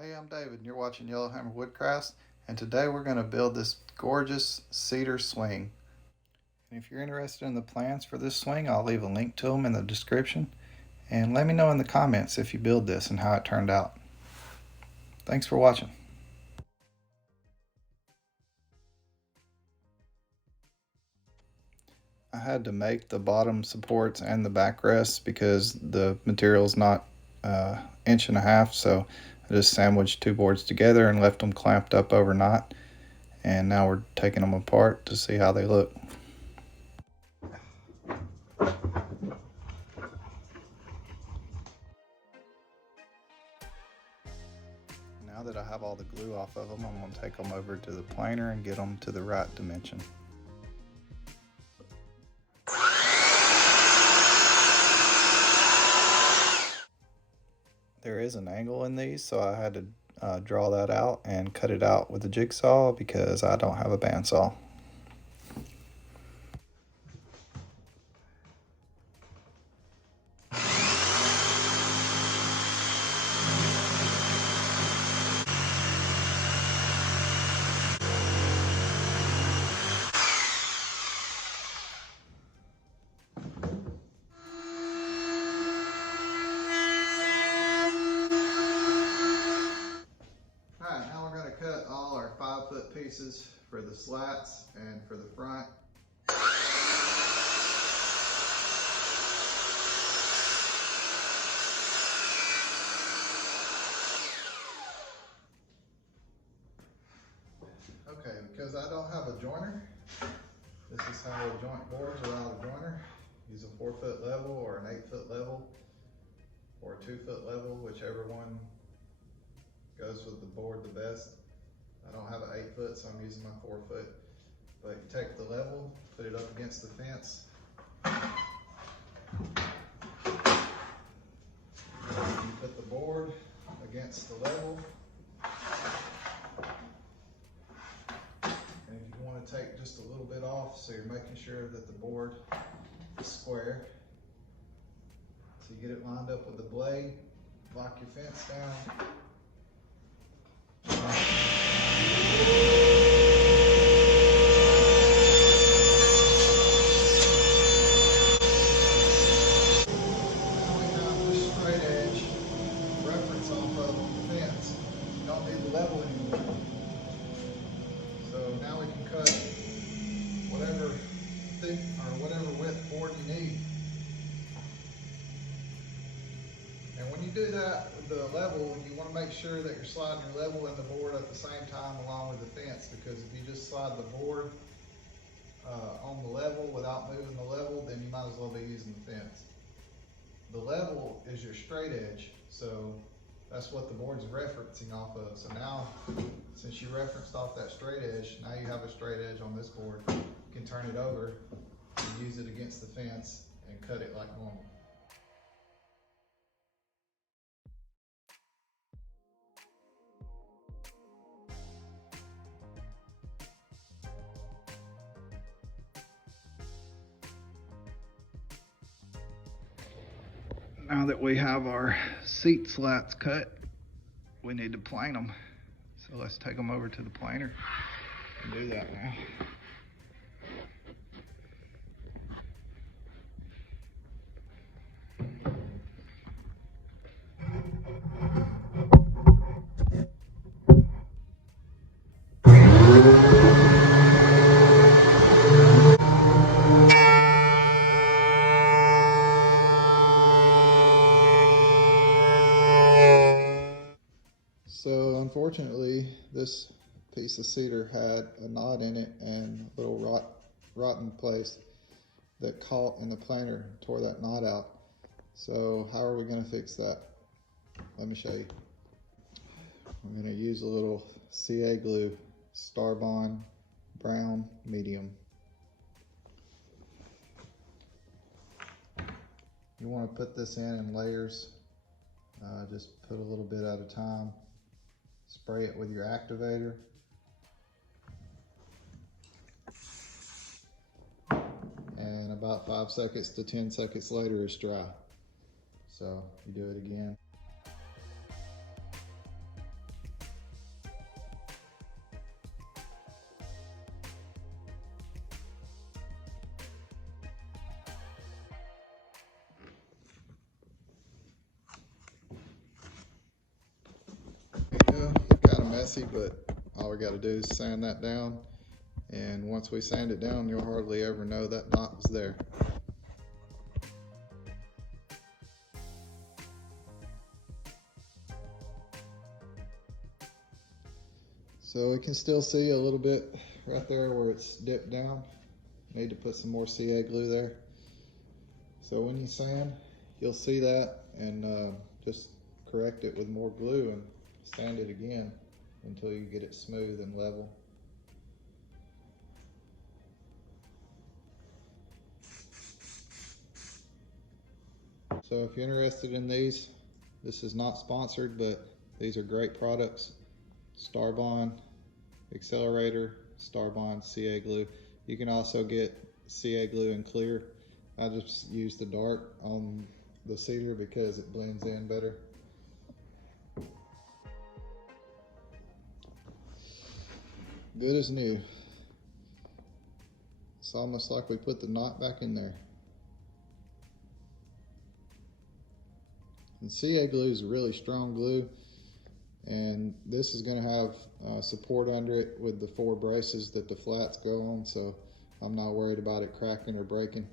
Hey, I'm David, and you're watching Yellowhammer Woodcrafts, and today we're going to build this gorgeous cedar swing. And if you're interested in the plans for this swing, I'll leave a link to them in the description, and let me know in the comments if you build this and how it turned out. Thanks for watching. I had to make the bottom supports and the backrests because the material's not 1.5 inches, so I just sandwiched two boards together and left them clamped up overnight, and now we're taking them apart to see how they look. Now that I have all the glue off of them, I'm going to take them over to the planer and get them to the right dimension. There is an angle in these, so I had to draw that out and cut it out with a jigsaw because I don't have a bandsaw. Alright, now we're going to cut all our 5-foot pieces for the slats and for the front. Okay, because I don't have a joiner, this is how we joint boards without a joiner. Use a 4-foot level or an 8-foot level or a 2-foot level, whichever one goes with the board the best. I don't have an 8-foot, so I'm using my 4-foot. But you take the level, put it up against the fence. You put the board against the level. And if you want to take just a little bit off, so you're making sure that the board is square. So you get it lined up with the blade, lock your fence down. Level anymore. So now we can cut whatever thick or whatever width board you need. And when you do that with the level, you want to make sure that you're sliding your level and the board at the same time along with the fence, because if you just slide the board on the level without moving the level, then you might as well be using the fence. The level is your straight edge, so that's what the board's referencing off of. So now, since you referenced off that straight edge, now you have a straight edge on this board. You can turn it over and use it against the fence and cut it like normal. Now that we have our seat slats cut, we need to plane them. So let's take them over to the planer and do that now. So unfortunately, this piece of cedar had a knot in it and a little rotten place that caught in the planer, tore that knot out. So how are we going to fix that? Let me show you. I'm going to use a little CA glue, Starbond brown medium. You want to put this in layers. Just put a little bit at a time. Spray it with your activator. And about 5 seconds to 10 seconds later, it's dry. So you do it again. messy, but all we got to do is sand that down. And once we sand it down, you'll hardly ever know that knot was there. So we can still see a little bit right there where it's dipped down. Need to put some more CA glue there. So when you sand, you'll see that, and just correct it with more glue and sand it again until you get it smooth and level. So if you're interested in these, this is not sponsored, but these are great products. Starbond accelerator, Starbond CA glue. You can also get CA glue in clear. I just use the dark on the cedar because it blends in better. Good as new. It's almost like we put the knot back in there. And CA glue is really strong glue, and this is going to have support under it with the 4 braces that the flats go on, so I'm not worried about it cracking or breaking.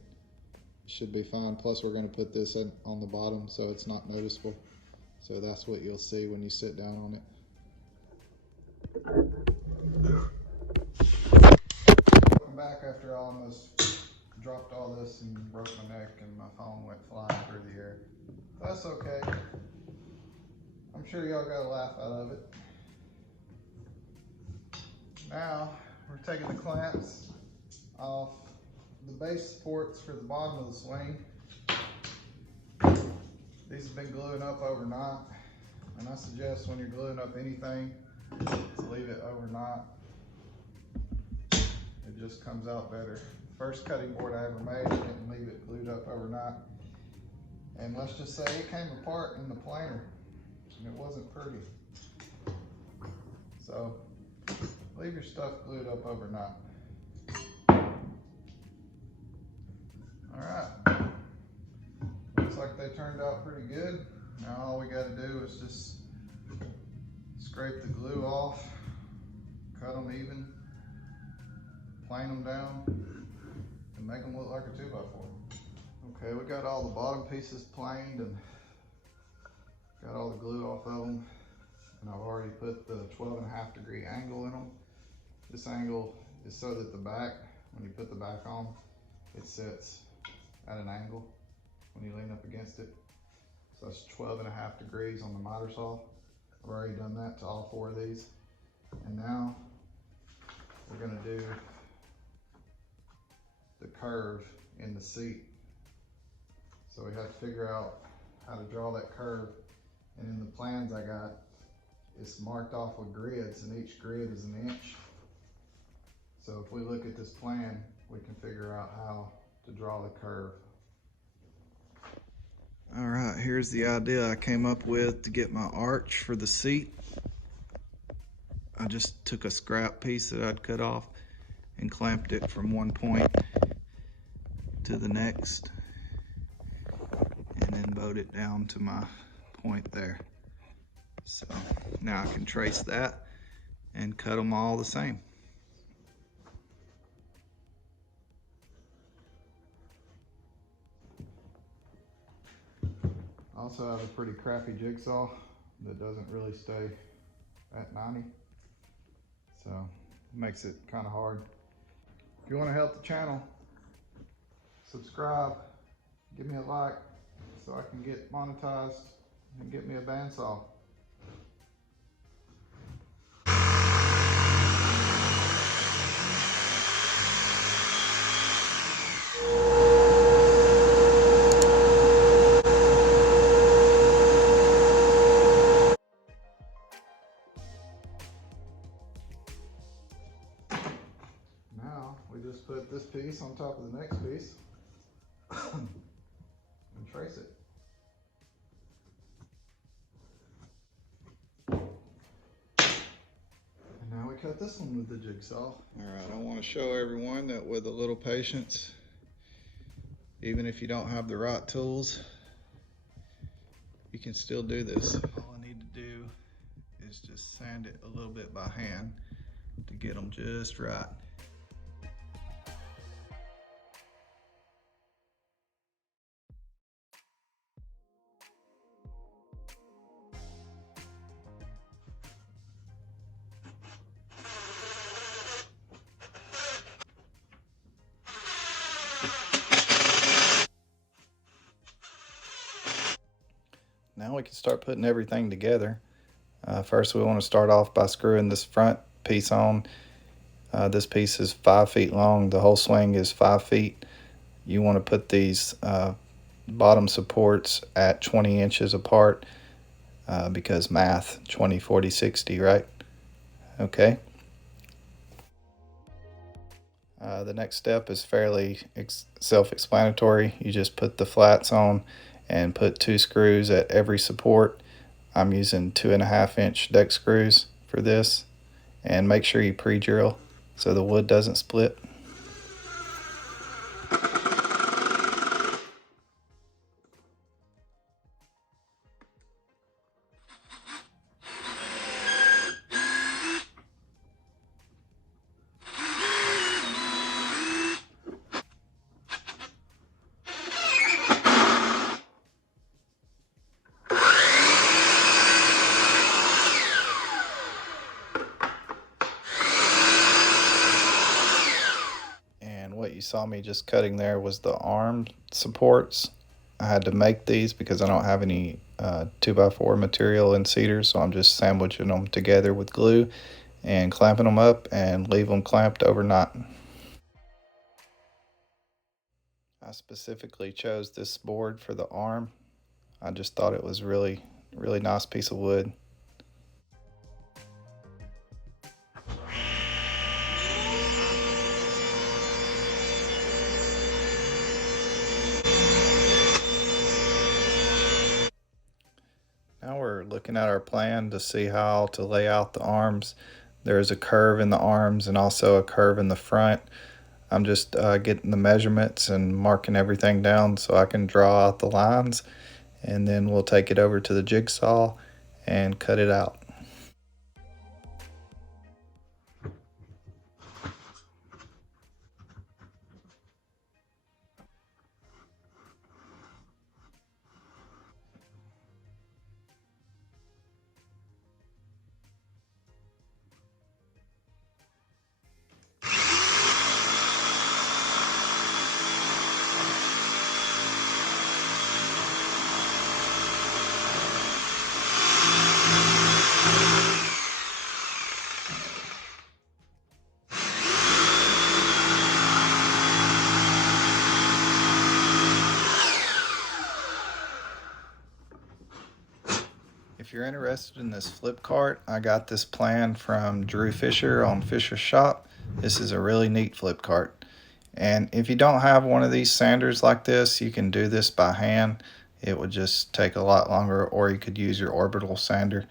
It should be fine. Plus we're going to put this on the bottom so it's not noticeable. So that's what you'll see when you sit down on it. Welcome back after I almost dropped all this and broke my neck and my phone went flying through the air. That's okay. I'm sure y'all got a laugh out of it. Now we're taking the clamps off the base supports for the bottom of the swing. These have been gluing up overnight, and I suggest when you're gluing up anything to leave it overnight. It just comes out better. First cutting board I ever made, I didn't leave it glued up overnight. And let's just say it came apart in the planer, and it wasn't pretty. So leave your stuff glued up overnight. All right, looks like they turned out pretty good. Now all we got to do is just scrape the glue off, cut them even, plane them down, and make them look like a 2x4. Okay, we got all the bottom pieces planed and got all the glue off of them, and I've already put the 12.5 degree angle in them. This angle is so that the back, when you put the back on, it sits at an angle when you lean up against it. So that's 12.5 degrees on the miter saw. I've already done that to all 4 of these. And now we're gonna do the curve in the seat. So we have to figure out how to draw that curve. And in the plans I got, it's marked off with grids, and each grid is 1 inch. So if we look at this plan, we can figure out how to draw the curve. All right, here's the idea I came up with to get my arch for the seat. I just took a scrap piece that I'd cut off and clamped it from one point to the next, and then bowed it down to my point there. So now I can trace that and cut them all the same. I also have a pretty crappy jigsaw that doesn't really stay at 90, so it makes it kind of hard. If you want to help the channel, subscribe, give me a like so I can get monetized and get me a bandsaw. Now we just put this piece on top of the next piece and trace it. And now we cut this one with the jigsaw. All right, I want to show everyone that with a little patience, even if you don't have the right tools, you can still do this. All I need to do is is just sand it a little bit by hand to get them just right. Now we can start putting everything together. First, we want to start off by screwing this front piece on. This piece is 5 feet long. The whole swing is 5 feet. You want to put these bottom supports at 20 inches apart because math, 20, 40, 60, right? Okay. The next step is fairly self-explanatory. You just put the flats on and put 2 screws at every support. I'm using 2.5-inch deck screws for this, and make sure you pre-drill so the wood doesn't split. What you saw me just cutting there was the arm supports. I had to make these because I don't have any 2x4 material in cedar, so I'm just sandwiching them together with glue and clamping them up and leave them clamped overnight. I specifically chose this board for the arm. I just thought it was really nice piece of wood. Now we're looking at our plan to see how to lay out the arms. There's a curve in the arms and also a curve in the front. I'm just getting the measurements and marking everything down so I can draw out the lines, and then we'll take it over to the jigsaw and cut it out. If you're interested in this flip cart, I got this plan from Drew Fisher on Fisher Shop. This is a really neat flip cart. And if you don't have one of these sanders like this, you can do this by hand. It would just take a lot longer, or you could use your orbital sander.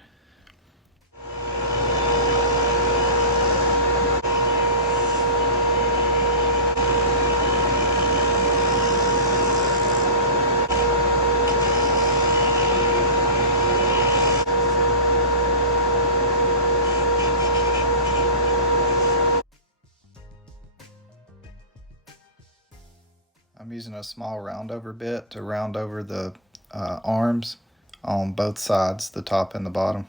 I'm using a small roundover bit to round over the arms on both sides, the top and the bottom.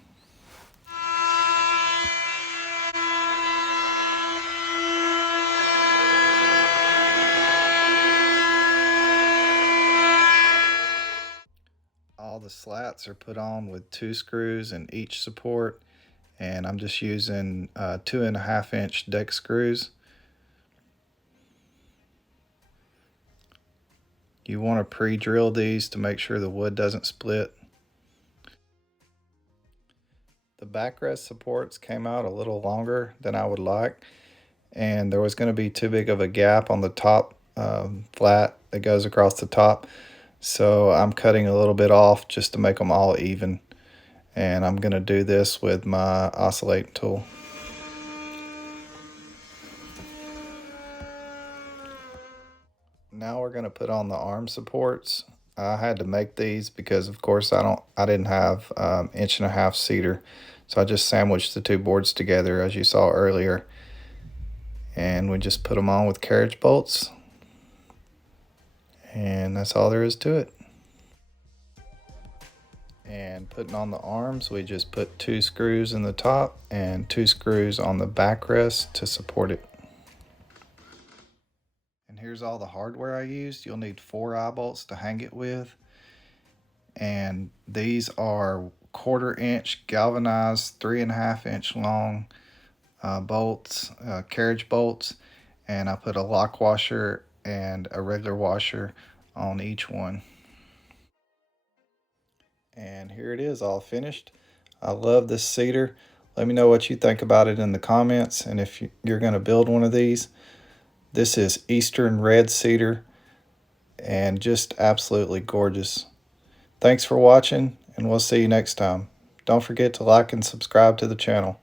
All the slats are put on with 2 screws in each support, and I'm just using 2.5-inch deck screws. You want to pre-drill these to make sure the wood doesn't split. The backrest supports came out a little longer than I would like, and there was going to be too big of a gap on the top flat that goes across the top, so I'm cutting a little bit off just to make them all even, and I'm going to do this with my oscillating tool. Now we're going to put on the arm supports. I had to make these because, of course, I didn't have 1.5-inch cedar, So I just sandwiched the two boards together as you saw earlier, and we just put them on with carriage bolts, and that's all there is to it. And putting on the arms, we just put 2 screws in the top and 2 screws on the backrest to support it. And here's all the hardware I used. You'll need 4 eye bolts to hang it with, and these are 1/4 inch galvanized 3.5 inch long bolts, carriage bolts, and I put a lock washer and a regular washer on each one. And here it is, all finished. I love this cedar. Let me know what you think about it in the comments, and if you're going to build one of these. This is Eastern Red Cedar, and just absolutely gorgeous. Thanks for watching, and we'll see you next time. Don't forget to like and subscribe to the channel.